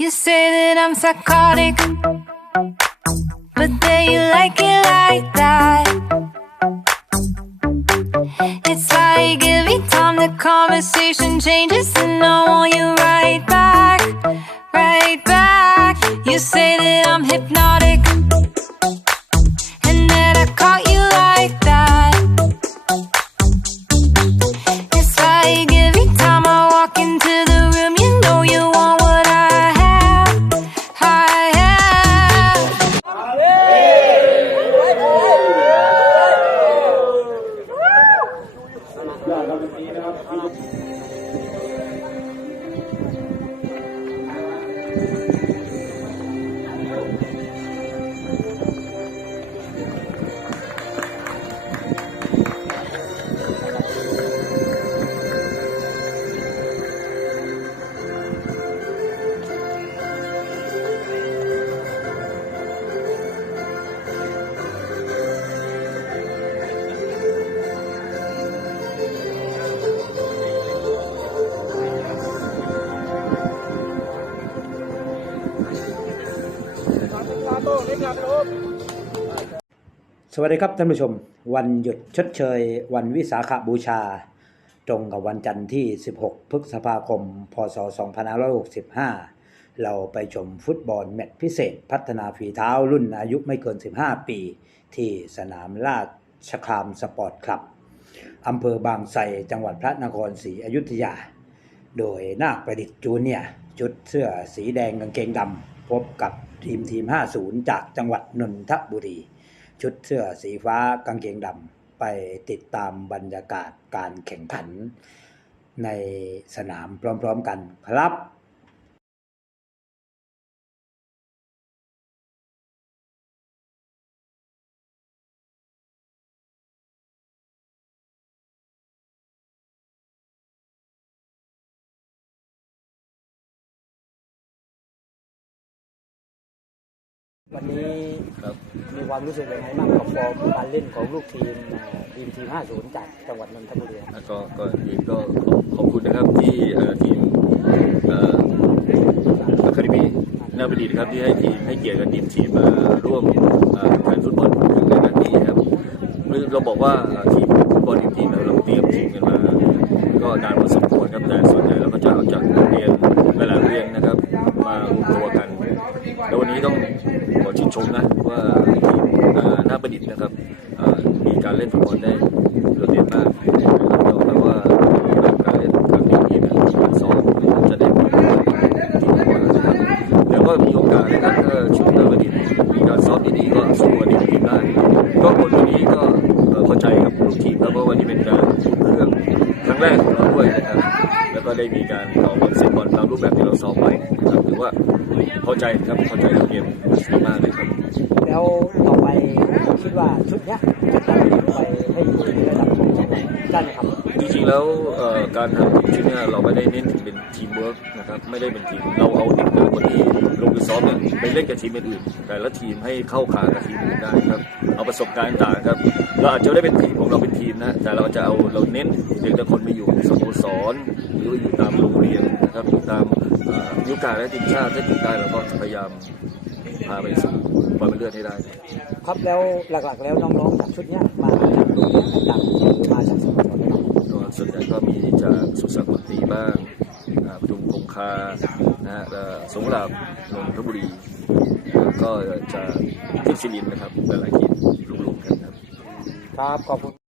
You say that I'm psychotic, but then you like it like that. It's like every time the conversation changes, and I want you right back, right back. You say that I'm hypnotic, and that I caught you like that. สวัสดีครับท่านผู้ชม วันหยุดชดเชย วันวิสาขบูชา ตรงกับวันจันทร์ที่ 16 พฤษภาคม พศ 2565 เราไปชมฟุตบอลแมตช์พิเศษ พัฒนาฝีเท้ารุ่นอายุไม่เกิน 15 ปี ที่สนามราชคามสปอร์ตคลับอำเภอบางไทรจังหวัดพระนครศรีอยุธยา โดยนาคประดิษฐ์จูเนียชุดเสื้อสีแดงกางเกงดำ พบกับทีมทีม 50 จากจังหวัดนนทบุรี ชุดเสื้อสีฟ้ากางเกงดำไปติดตามบรรยากาศการแข่งขันในสนามพร้อมๆกันครับ วันนี้มีความรู้สึกยังไงบ้างกับฟอร์มการเล่นของลูกทีมทีมทีม 50 จากจังหวัดนนทบุรีก็ก็ทีมก็ขอบคุณนะครับที่ทีมอะคาเดมี่นาบดีนะครับที่ให้ทีมให้เกียรติกับทีมทีมมาร่วมเอ่อแข่งฟุตบอลในงานนี้ครับเราบอกว่าทีมฟุตบอลทีมเราเตรียมทีมกันมา ก็นานพอสมควรครับแต่ส่วนใหญ่เราก็จะเอาจากโรงเรียนหลายๆโรงเรียนนะครับมารวมตัวกัน แล้ววันนี้ต้อง ขอชื่นชมนะว่าทีมเอ่อหน้าประดิษฐ์นะครับมีการเล่นฟุตบอลได้โดดเด่นมากยอมรับว่าการเล่นครั้งนี้นี่ยการซ้อมจะได้ผลที่ดีกว่านะครับแต่ว่ามีโอกาสนะครับถ้าชุดหน้าประดิษฐ์มีการซ้อมดีๆก็สู้กับทีมได้ก็ผลวันนี้ก็เข้าใจกับลูกทีมครับเพราะวันนี้เป็นการเครื่องครั้งแรกของเราด้วยนะครับแล้วก็ได้มีการต่อบอลเซตบอลตามรูปแบบที่เราซ้อมไว้นะครับถือว่าเข้า ใจครับเข้าใจในเกมดีมากเลยครับ แล้วต่อไปคิดว่าชุดเนี้ยจะทำไปให้อยู่ในระดับของได้ไหมครับจริงๆแล้วเอ่อการทำทีมชุดเนี้ยเราไม่ได้เน้นถึงเป็นทีมเวิร์กนะครับไม่ได้เป็นทีมเราเอาเด็กแต่ละคนที่ลงไปซ้อมเนี่ยไปเล่นกับทีมอื่นๆแต่ละทีมให้เข้าขากับทีมอื่นได้ครับเอาประสบการณ์ต่างครับเราอาจจะไม่ได้เป็นทีมของเราเป็นทีมนะแต่เราจะเอาเราเน้นเด็กแต่ละคนไปอยู่สโมสรหรือว่าอยู่ตามโรงเรียนนะครับอยู่ตามเอ่อ ยุคการและทีมชาติถ้าอยู่ได้เราก็พยายามพาไปสู่บอลเป็นเลือดให้ได้ ครับแล้วหลักๆ แล้วน้องๆจากชุดเนี้ยมาจากโรงเรียนต่างๆหรือมาจากสโมสรไหมครับก็ส่วนใหญ่ก็มีจากสุสานมนตรีบ้างอ่าปทุมคงคานะฮะแล้วสงขลานนทบุรีแล้วก็จะที่ศิรินทร์นะครับหลายๆทีมรวมๆกันครับ ครับขอบคุณ